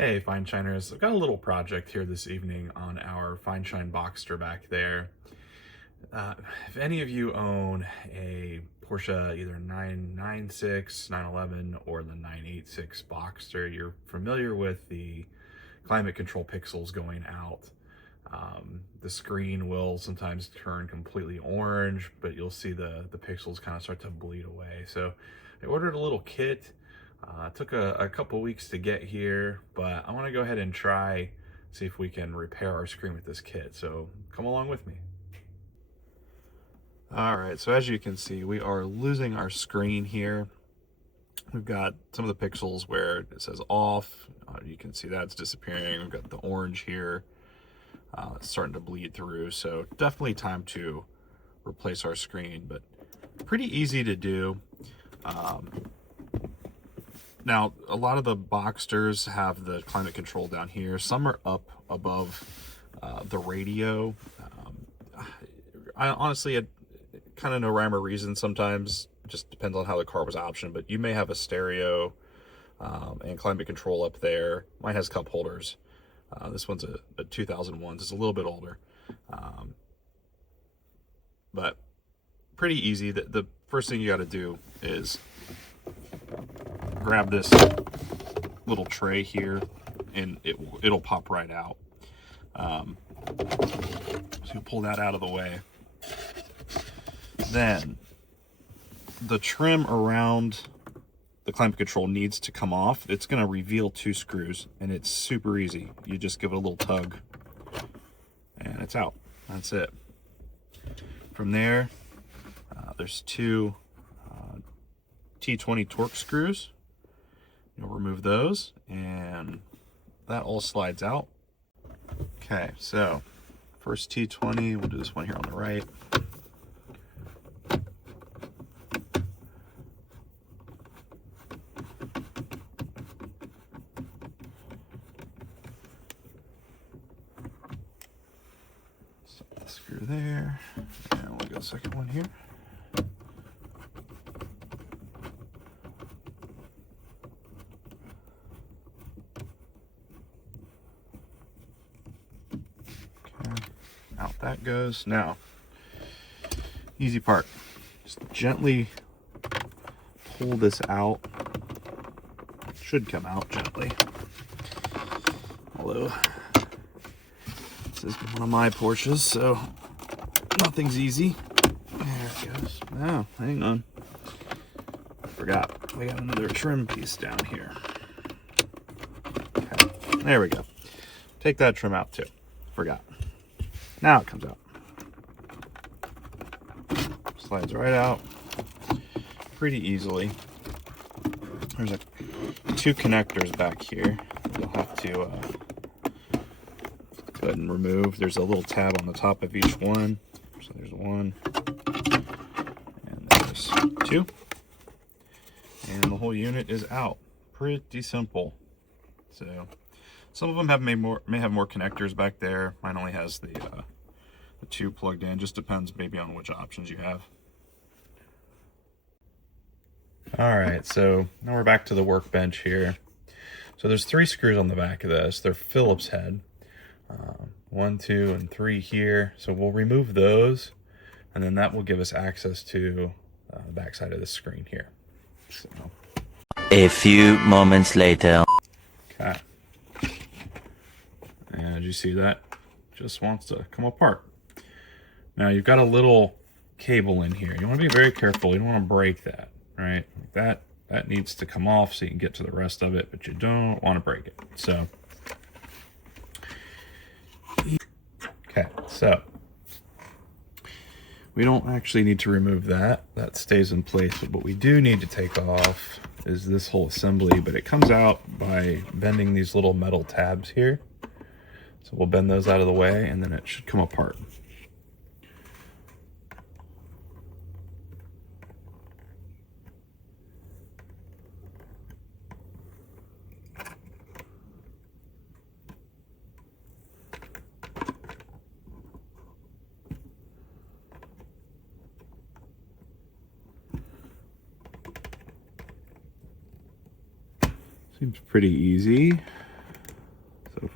Hey, Fine Shiners. I've got a little project here this evening on our Fine Shine Boxster back there. Uh, if any of you own a Porsche, either 996, 911, or the 986 Boxster, you're familiar with the climate control pixels going out. The screen will sometimes turn completely orange, but you'll see the pixels kind of start to bleed away. So I ordered a little kit. It took a couple weeks to get here, but I want to go ahead and see if we can repair our screen with this kit. So come along with me. All right, so as you can see, we are losing our screen here. We've got some of the pixels where it says off. You can see that's disappearing. We've got the orange here. It's starting to bleed through. So definitely time to replace our screen, but pretty easy to do. Now, a lot of the Boxsters have the climate control down here. Some are up above the radio. I honestly, kind of no rhyme or reason sometimes. Just depends on how the car was optioned. But you may have a stereo and climate control up there. Mine has cup holders. This one's a 2001. It's a little bit older. But pretty easy. The first thing you got to do is grab this little tray here and it'll pop right out. So you pull that out of the way. Then the trim around the climate control needs to come off. It's going to reveal 2 screws and it's super easy. You just give it a little tug and it's out. That's it. From there, there's 2 T20 Torx screws. You'll remove those and that all slides out. Okay, so first T20, we'll do this one here on the right. Set the screw there, and we'll go second one here. Out that goes. Now, easy part. Just gently pull this out. Should come out gently. Although, this is one of my Porsches, so nothing's easy. There it goes. Oh, hang on. Forgot. We got another trim piece down here. Okay, there we go. Take that trim out too. Forgot. Now it comes out. Slides right out pretty easily. There's 2 connectors back here you'll have to go ahead and remove. There's a little tab on the top of each one. So there's 1 and there's 2. And the whole unit is out. Pretty simple. So some of them may have more connectors back there. Mine only has the 2 plugged in. Just depends maybe on which options you have. All right, so now we're back to the workbench here. So there's 3 screws on the back of this. They're Phillips head. 1, 2, and 3 here. So we'll remove those, and then that will give us access to the back side of the screen here. So. A few moments later. Okay. And you see that just wants to come apart. Now you've got a little cable in here. You want to be very careful. You don't want to break that, right? That needs to come off so you can get to the rest of it, but you don't want to break it. So, okay, so we don't actually need to remove that. That stays in place, but what we do need to take off is this whole assembly, but it comes out by bending these little metal tabs here. So we'll bend those out of the way and then it should come apart. Seems pretty easy.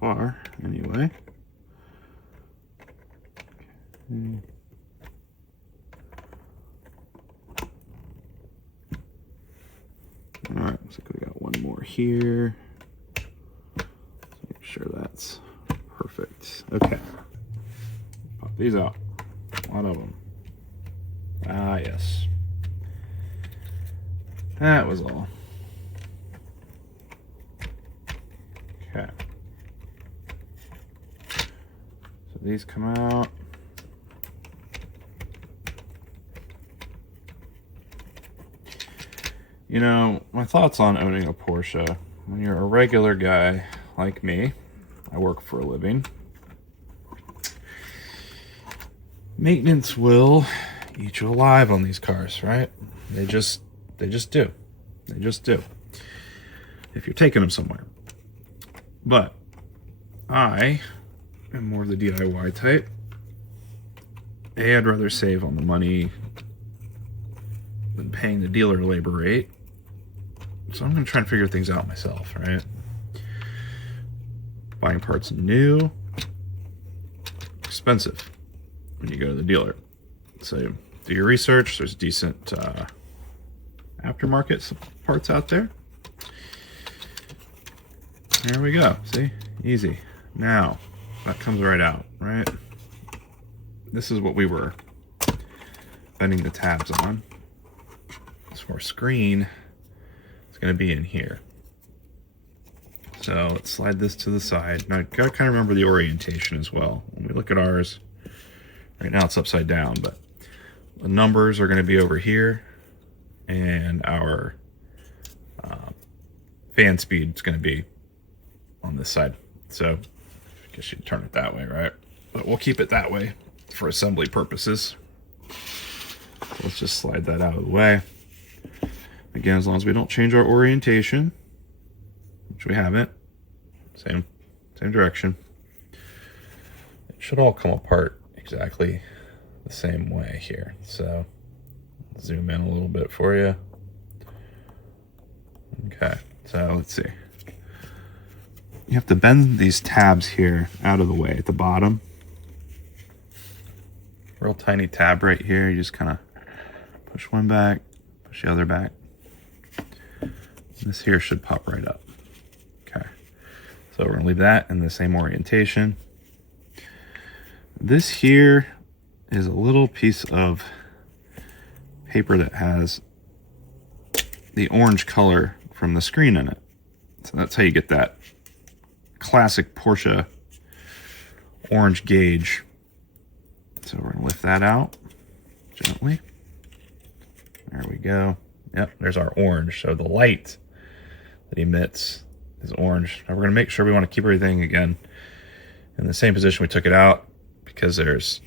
far, anyway. Okay. All right, looks like we got one more here. Make sure that's perfect. Okay, pop these out. A lot of them. Ah, yes. That was all. Okay. So these come out. You know, my thoughts on owning a Porsche. When you're a regular guy like me, I work for a living. Maintenance will eat you alive on these cars, right? They just do. They just do. If you're taking them somewhere. But I am more the DIY type. I'd rather save on the money than paying the dealer labor rate. So I'm going to try and figure things out myself, right? Buying parts new, expensive when you go to the dealer. So do your research. There's decent aftermarket parts out there. There we go. See? Easy. Now, that comes right out, right? This is what we were bending the tabs on. So our screen is going to be in here. So let's slide this to the side. Now, gotta kind of remember the orientation as well. When we look at ours, right now it's upside down, but the numbers are going to be over here, and our fan speed is going to be on this side. So I guess you'd turn it that way, right? But we'll keep it that way for assembly purposes. Let's just slide that out of the way. Again, as long as we don't change our orientation, which we haven't, same direction. It should all come apart exactly the same way here. So zoom in a little bit for you. Okay, so let's see. You have to bend these tabs here out of the way at the bottom. Real tiny tab right here. You just kind of push one back, push the other back. This here should pop right up. Okay, so we're gonna leave that in the same orientation. This here is a little piece of paper that has the orange color from the screen in it. So that's how you get that classic Porsche orange gauge. So we're gonna lift that out gently. There we go. Yep, there's our orange. So the light that emits is orange. Now we're gonna make sure we want to keep everything again in the same position we took it out, because there's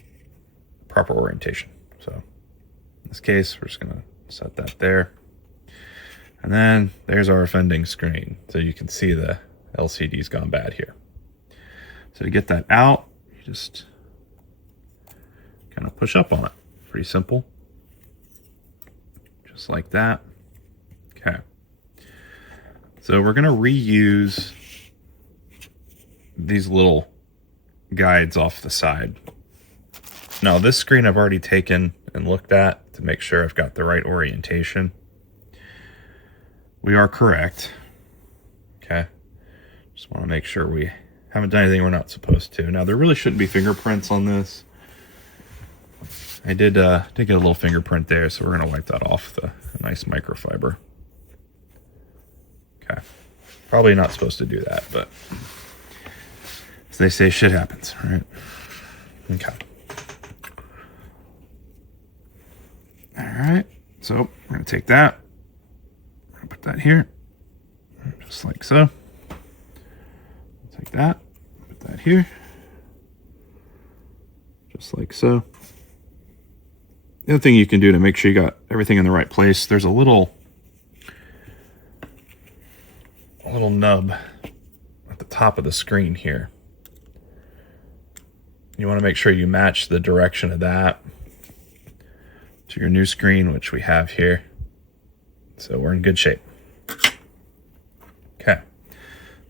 proper orientation. So in this case, we're just gonna set that there. And then there's our offending screen. So you can see the LCD's gone bad here. So to get that out, you just kind of push up on it. Pretty simple. Just like that. Okay. So we're gonna reuse these little guides off the side. Now this screen I've already taken and looked at to make sure I've got the right orientation. We are correct. Okay. Just want to make sure we haven't done anything we're not supposed to. Now there really shouldn't be fingerprints on this. I did get a little fingerprint there, so we're gonna wipe that off with a nice microfiber. Okay. Probably not supposed to do that, but as they say, shit happens, right? Okay. All right, so we're gonna take that, we're gonna put that here, just like so. Take that, put that here, just like so. The other thing you can do to make sure you got everything in the right place, there's a little nub at the top of the screen here. You want to make sure you match the direction of that to your new screen, which we have here. So we're in good shape. Okay,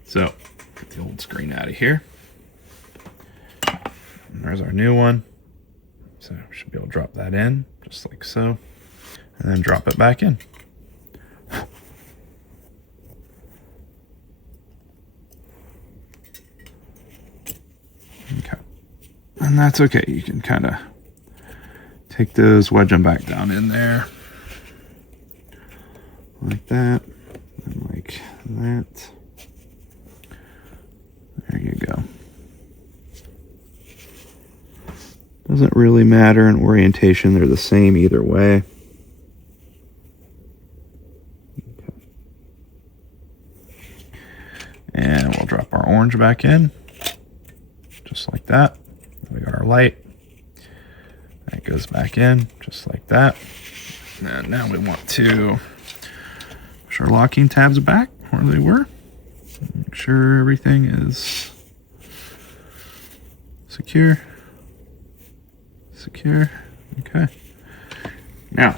so Get the old screen out of here. And there's our new one. So we should be able to drop that in, just like so. And then drop it back in. Okay. And that's okay. You can kind of take those, wedge them back down in there. Like that. And like that. There you go. Doesn't really matter in orientation. They're the same either way. Okay. And we'll drop our orange back in. Just like that. We got our light. That goes back in, just like that. And now we want to push our locking tabs back where they were. Make sure everything is secure. Secure. Okay. Now,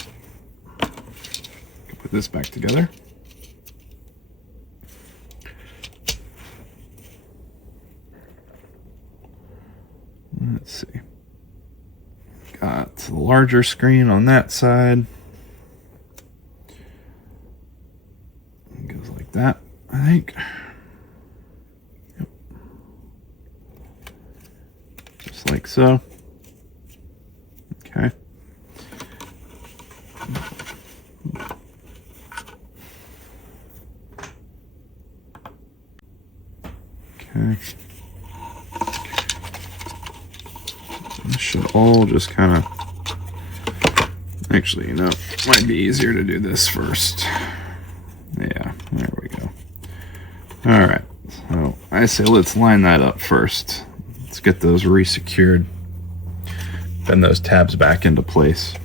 put this back together. Let's see. Got the larger screen on that side. It goes like that, I think. Yep. Just like so. Okay. Okay. This should all just kind of... Actually, you know, it might be easier to do this first. Yeah, there we go. All right. So I say let's line that up first. Let's get those re-secured. Bend those tabs back into place.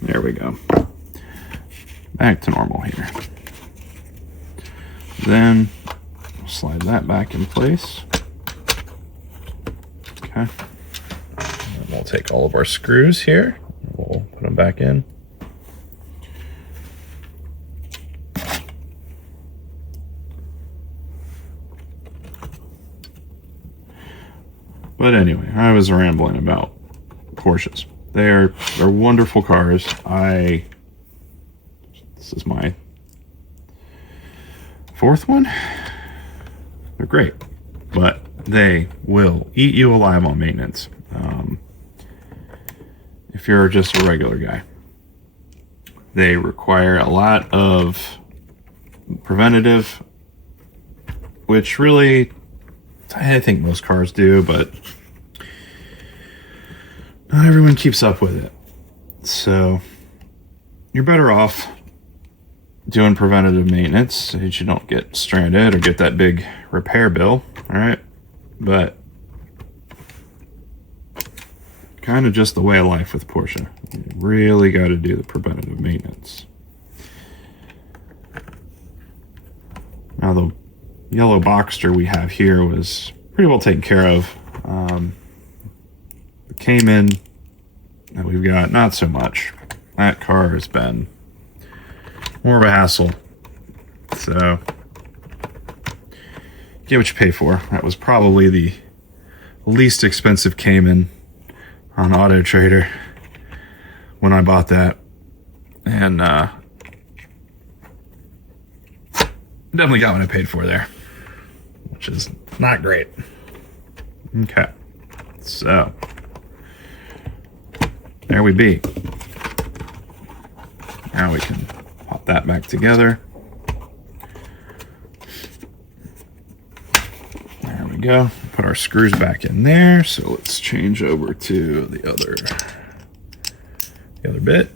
There we go. Back to normal here. Then slide that back in place. Okay. And we'll take all of our screws here. We'll put them back in. But anyway, I was rambling about Porsches. They're wonderful cars. This is my fourth one. They're great, but they will eat you alive on maintenance. If you're just a regular guy, they require a lot of preventative, which really, I think most cars do, but not everyone keeps up with it. So you're better off doing preventative maintenance so that you don't get stranded or get that big repair bill. All right. But kind of just the way of life with Porsche. You really got to do the preventative maintenance. Now the yellow Boxster we have here was pretty well taken care of. The Cayman that we've got, not so much. That car has been more of a hassle. So get what you pay for. That was probably the least expensive Cayman on Auto Trader when I bought that. And definitely got what I paid for there, which is not great. Okay, so there we be. Now we can pop that back together. There we go. Put our screws back in there. So let's change over to the other bit.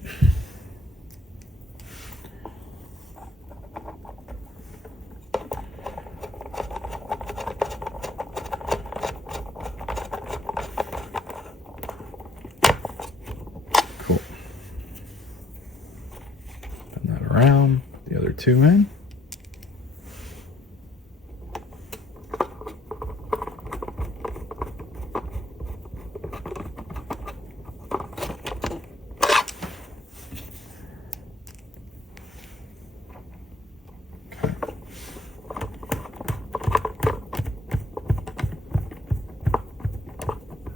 around, the other two in.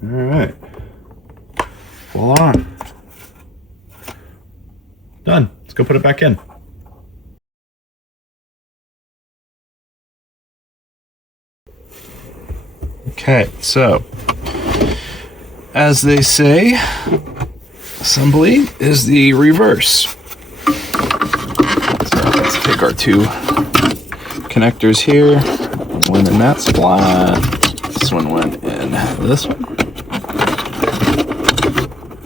All right, full on. Done. Let's go put it back in. Okay, so as they say, assembly is the reverse. So let's take our two connectors here. Went in that slot. This one went in this one.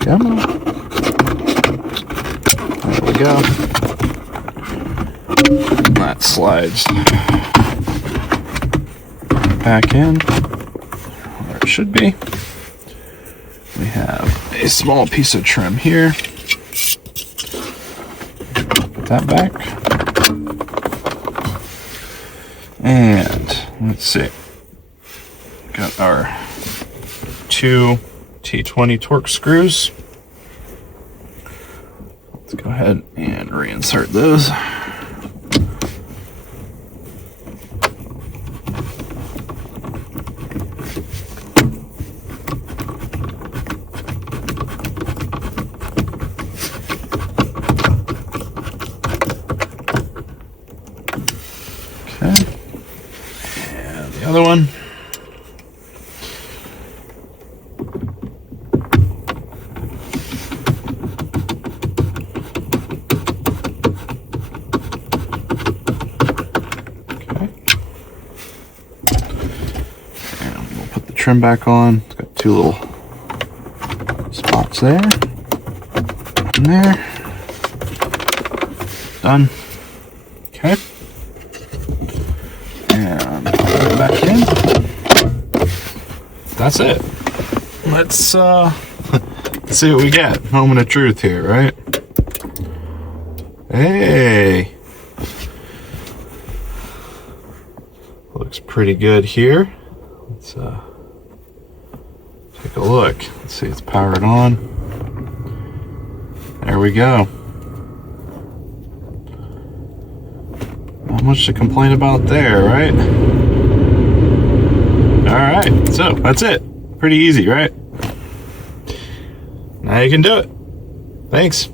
Come on. There we go. And that slides back in where it should be. We have a small piece of trim here. Put that back. And let's see. Got our two T20 Torx screws. Let's go ahead and reinsert those. Okay. And the other one. Trim back on. It's got two little spots there and there. Done. Okay. And put it back in. That's it. Let's see what we get. Moment of truth here, right? Hey. Looks pretty good here. Let's take a look. Let's see, it's powered on. There we go. Not much to complain about there, right? Alright, so that's it. Pretty easy, right? Now you can do it. Thanks.